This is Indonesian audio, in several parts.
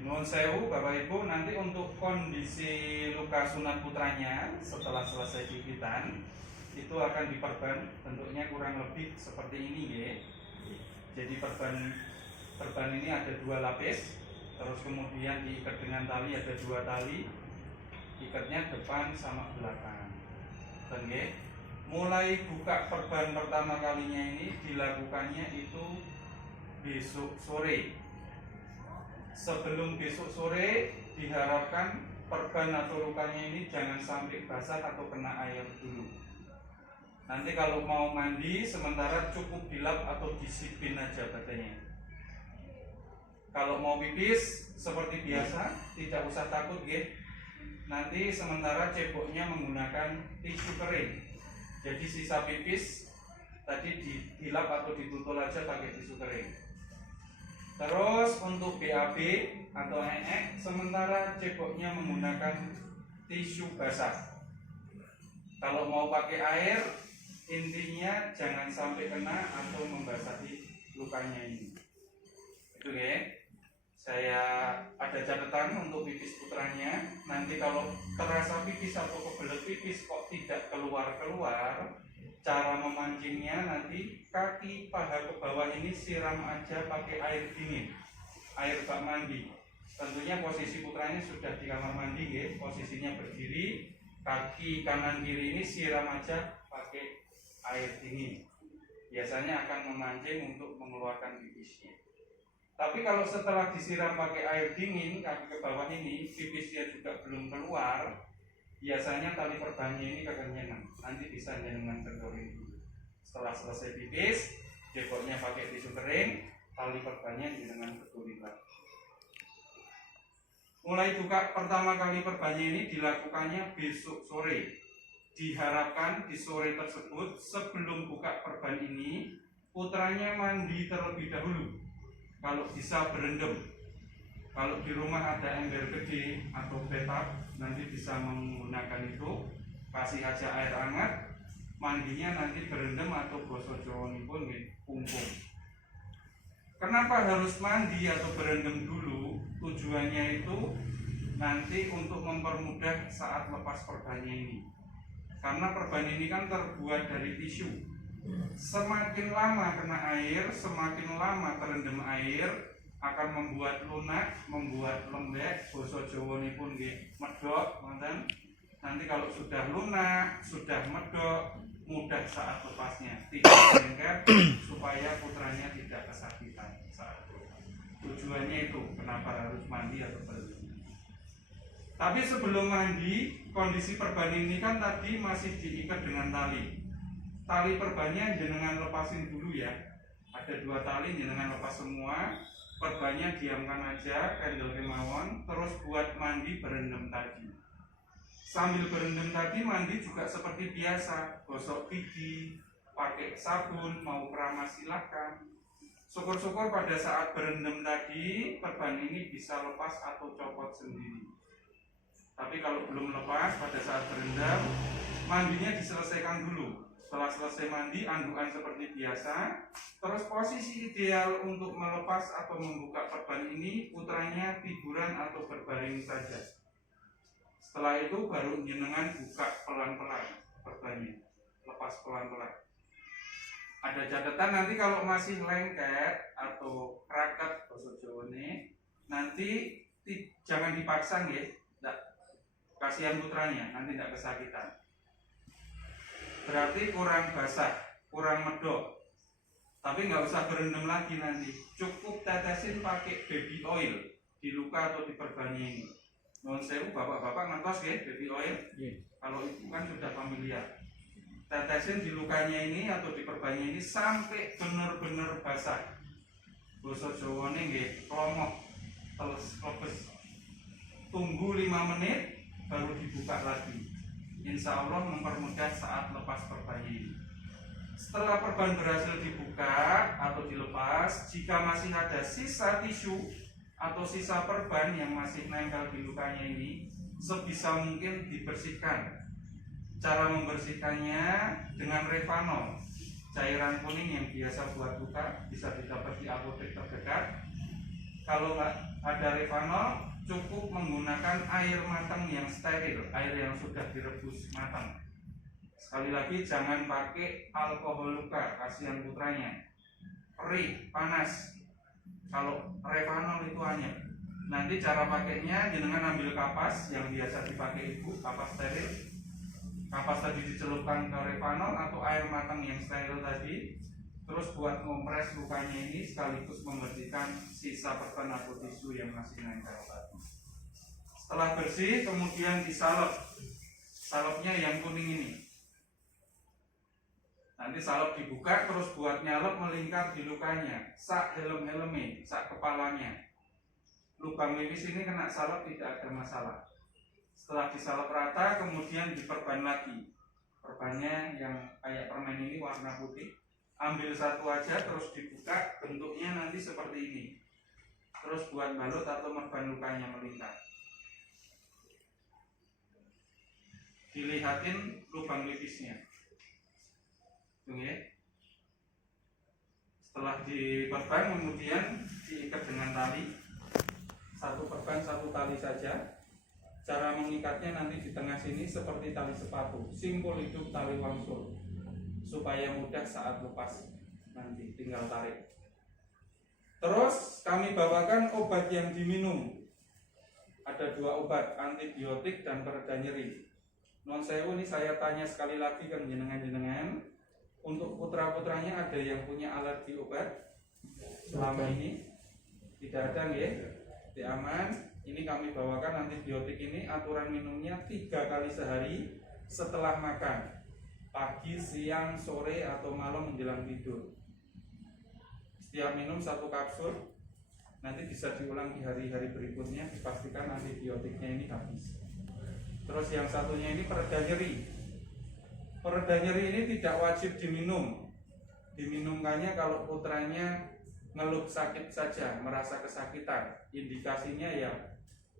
Nuwun sewu Bapak Ibu, nanti untuk kondisi luka sunat putranya setelah selesai gigitan itu akan diperban, bentuknya kurang lebih seperti ini ya. Jadi perban ini ada 2 lapis, terus kemudian diikat dengan tali, ada 2 tali, ikatnya depan sama belakang. Dan ya, mulai buka perban pertama kalinya ini dilakukannya itu besok sore. Sebelum besok sore diharapkan perban atau lukanya ini jangan sampai basah atau kena air dulu. Nanti kalau mau mandi sementara cukup dilap atau disipin aja badannya. Kalau mau pipis seperti biasa tidak usah takut ya. Nanti sementara ceboknya menggunakan tisu kering. Jadi sisa pipis tadi dilap atau ditutul aja pakai tisu kering. Terus untuk BAB atau EEK sementara ceboknya menggunakan tisu basah. Kalau mau pakai air intinya jangan sampai kena atau membasahi lukanya ini. Itu ya. Saya ada catatan untuk pipis putranya. Nanti kalau terasa pipis atau kebelet pipis kok tidak keluar-keluar, cara memancingnya nanti kaki paha ke bawah ini siram aja pakai air dingin, air bak mandi. Tentunya posisi putranya sudah di kamar mandi ya, posisinya berdiri, kaki kanan kiri ini siram aja pakai air dingin. Biasanya akan memancing untuk mengeluarkan pipisnya. Tapi kalau setelah disiram pakai air dingin, kaki ke bawah ini pipisnya juga belum keluar, biasanya tali perbannya ini kekenyangan, nanti bisa jenengan kendorin dulu. Setelah selesai pipis, ceboknya pakai tisu kering, tali perbannya jenengan kendorin lagi. Mulai buka pertama kali perbannya ini dilakukannya besok sore. Diharapkan di sore tersebut sebelum buka perban ini putranya mandi terlebih dahulu. Kalau bisa berendam. Kalau di rumah ada ember gede atau bathtub, nanti bisa menggunakan itu, kasih aja air hangat, mandinya nanti berendam atau basa Jawanipun pungkung. Kenapa harus mandi atau berendam dulu? Tujuannya itu nanti untuk mempermudah saat lepas perbannya ini. Karena perban ini kan terbuat dari tisu. Semakin lama kena air, semakin lama terendam air, akan membuat lunak, membuat lembek, basa Jawanipun nggih medhok, ngoten. Nanti kalau sudah lunak, sudah medhok, mudah saat lepasnya, tidak lengket supaya putranya tidak kesakitan saat lepas. Tujuannya itu kenapa harus mandi atau berendam. Tapi sebelum mandi, kondisi perban ini kan tadi masih diikat dengan tali. Tali perbannya jenengan lepasin dulu ya. Ada 2 tali jenengan lepas semua. Perbannya diamkan aja, kendel kemawon, terus buat mandi berendam tadi. Sambil berendam tadi mandi juga seperti biasa, gosok gigi, pakai sabun, mau keramas silakan. Syukur-syukur pada saat berendam tadi perban ini bisa lepas atau copot sendiri. Tapi kalau belum lepas pada saat berendam, mandinya diselesaikan dulu. Setelah selesai mandi, andukan seperti biasa. Terus posisi ideal untuk melepas atau membuka perban ini, putranya tiduran atau berbaring saja. Setelah itu baru jenengan buka pelan-pelan perbannya, lepas pelan-pelan. Ada catatan nanti kalau masih lengket atau kraket basa Jawane, nanti jangan dipaksa ya, kasihan putranya, nanti tidak kesakitan. Berarti kurang basah, kurang medok. Tapi nggak usah berendam lagi nanti. Cukup tetesin pakai baby oil di luka atau di perbannya ini. Nuwun sewu bapak-bapak ngertos ya baby oil. Kalau ibu kan sudah familiar. Tetesin di lukanya ini atau di perbannya ini sampai benar-benar basah. Basa Jawane nggih klomok, teles klebes. Tunggu 5 menit baru dibuka lagi. Insya Allah mempermudah saat lepas perbannya ini. Setelah perban berhasil dibuka atau dilepas, jika masih ada sisa tisu atau sisa perban yang masih nempel di lukanya ini, sebisa mungkin dibersihkan. Cara membersihkannya dengan Revanol, cairan kuning yang biasa buat luka, bisa didapat di apotek terdekat. Kalau nggak ada revanol, cukup menggunakan air matang yang steril, air yang sudah direbus matang. Sekali lagi, jangan pakai alkohol luka, kasihan putranya. Perih, panas. Kalau revanol itu hanya. Nanti cara pakainya, jenengan ambil kapas yang biasa dipakai ibu, kapas steril. Kapas tadi dicelupkan ke revanol atau air matang yang steril tadi. Terus buat ngompres lukanya ini sekaligus membersihkan sisa perban atau tisu yang masih nempel tadi. Setelah bersih, kemudian disalep. Salepnya yang kuning ini. Nanti salep dibuka, terus buat nyalep melingkar di lukanya. Sak helm-helme, sak kepalanya. Lubang lipis ini kena salep tidak ada masalah. Setelah disalep rata, kemudian diperban lagi. Perbannya yang kayak permen ini warna putih. Ambil satu aja, terus dibuka, bentuknya nanti seperti ini. Terus buat balut atau merban lukanya melingkar. Dilihatin lubang lipisnya. Tunggu ya. Setelah diperban, kemudian diikat dengan tali. Satu perban, satu tali saja. Cara mengikatnya nanti di tengah sini seperti tali sepatu. Simpul hidup tali wangsul. Supaya mudah saat lepas, nanti tinggal tarik. Terus kami bawakan obat yang diminum. Ada 2 obat, antibiotik dan pereda nyeri. Non sewu ini saya tanya sekali lagi ke jenengan-jenengan, untuk putra-putranya ada yang punya alergi obat selama ini? Tidak ada nggih? Tidak aman. Ini kami bawakan antibiotik ini, aturan minumnya 3 kali sehari setelah makan. Pagi, siang, sore, atau malam menjelang tidur. Setiap minum 1 kapsul. Nanti bisa diulang di hari-hari berikutnya. Dipastikan antibiotiknya ini habis. Terus yang satunya ini pereda nyeri. Pereda nyeri ini tidak wajib diminum. Diminumkannya kalau putranya ngeluh sakit saja, merasa kesakitan. Indikasinya ya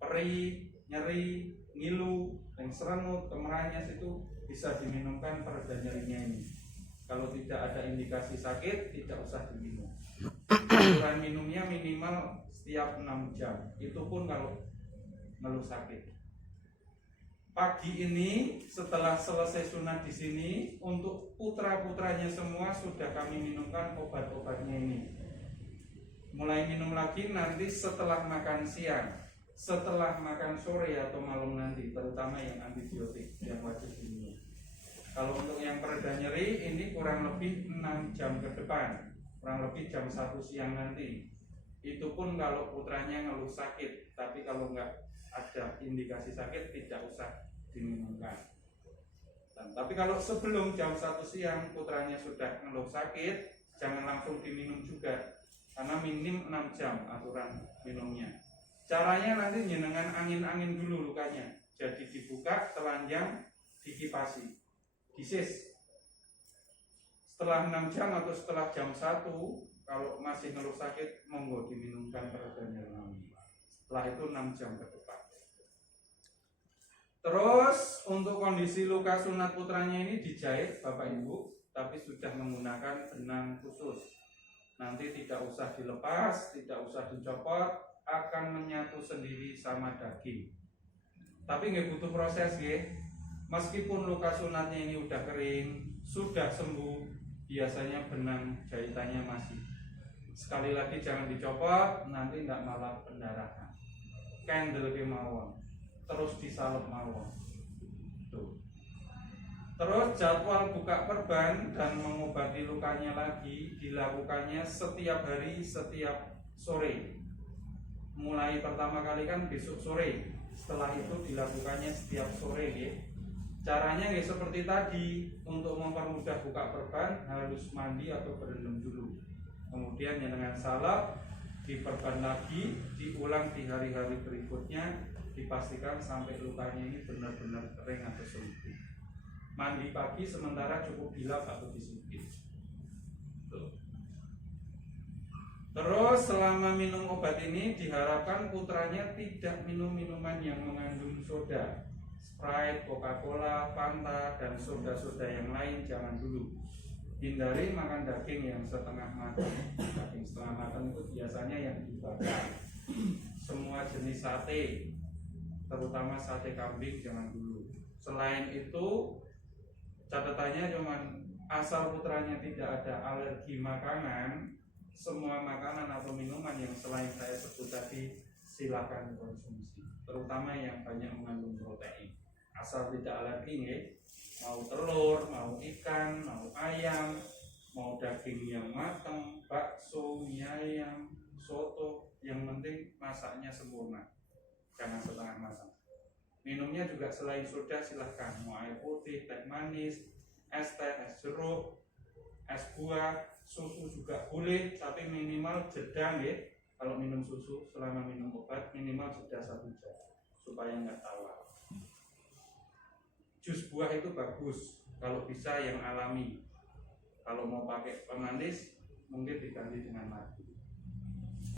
perih, nyeri, ngilu, dan serenut, kemeranyas itu bisa diminumkan pereda nyerinya ini. Kalau tidak ada indikasi sakit, tidak usah diminum. Aturan minumnya minimal setiap 6 jam. Itu pun kalau ngeluh sakit. Pagi ini setelah selesai sunat di sini, untuk putra-putranya semua sudah kami minumkan obat-obatnya ini. Mulai minum lagi nanti setelah makan siang, setelah makan sore atau malam nanti, terutama yang antibiotik yang wajib diminum. Kalau untuk yang pereda nyeri ini kurang lebih 6 jam ke depan, kurang lebih jam 1 siang nanti. Itu pun kalau putranya ngeluh sakit, tapi kalau nggak ada indikasi sakit tidak usah diminumkan. Tapi kalau sebelum jam 1 siang putranya sudah ngeluh sakit, jangan langsung diminum juga, karena minim 6 jam aturan minumnya. Caranya nanti jenengan angin-angin dulu lukanya. Jadi dibuka, telanjang, dikipasi, disis. Setelah 6 jam atau setelah jam 1, kalau masih ngeluh sakit, monggo diminumkan pereda nyeri. Setelah itu 6 jam ke depan. Terus untuk kondisi luka sunat putranya ini dijahit Bapak Ibu, tapi sudah menggunakan benang khusus. Nanti tidak usah dilepas, tidak usah dicopot, akan menyatu sendiri sama daging. Tapi nggak butuh proses ya. Meskipun luka sunatnya ini udah kering, sudah sembuh, biasanya benang jahitannya masih. Sekali lagi jangan dicopot, nanti nggak malah pendarahan. Candle ke mawon, terus disalep mawon. Tuh. Terus jadwal buka perban dan mengobati lukanya lagi dilakukannya setiap hari, setiap sore. Mulai pertama kali kan besok sore, setelah itu dilakukannya setiap sore ya. Caranya ya seperti tadi, untuk mempermudah buka perban harus mandi atau berendam dulu. Kemudian dengan salep diperban lagi, diulang di hari-hari berikutnya, dipastikan sampai lukanya ini benar-benar kering atau sembuh. Mandi pagi sementara cukup dilap atau disipit. Terus selama minum obat ini diharapkan putranya tidak minum minuman yang mengandung soda, Sprite, Coca-Cola, Fanta, dan soda-soda yang lain jangan dulu. Hindari makan daging yang setengah matang. Daging setengah matang itu biasanya yang dibakar, semua jenis sate, terutama sate kambing jangan dulu. Selain itu catatannya cuman asal putranya tidak ada alergi makanan, semua makanan atau minuman yang selain saya sebut tadi silakan konsumsi, terutama yang banyak mengandung protein. Asal tidak alergi ya, mau telur, mau ikan, mau ayam, mau daging yang matang, bakso, mie ayam, soto, yang penting masaknya sempurna, jangan setengah matang. Minumnya juga selain soda silahkan, mau air putih, teh manis, es teh, es jeruk, es buah, susu juga boleh, tapi minimal jeda ya. Kalau minum susu selama minum obat minimal jeda 1 jam supaya nggak tawar. Jus buah itu bagus kalau bisa yang alami. Kalau mau pakai pemanis mungkin diganti dengan madu.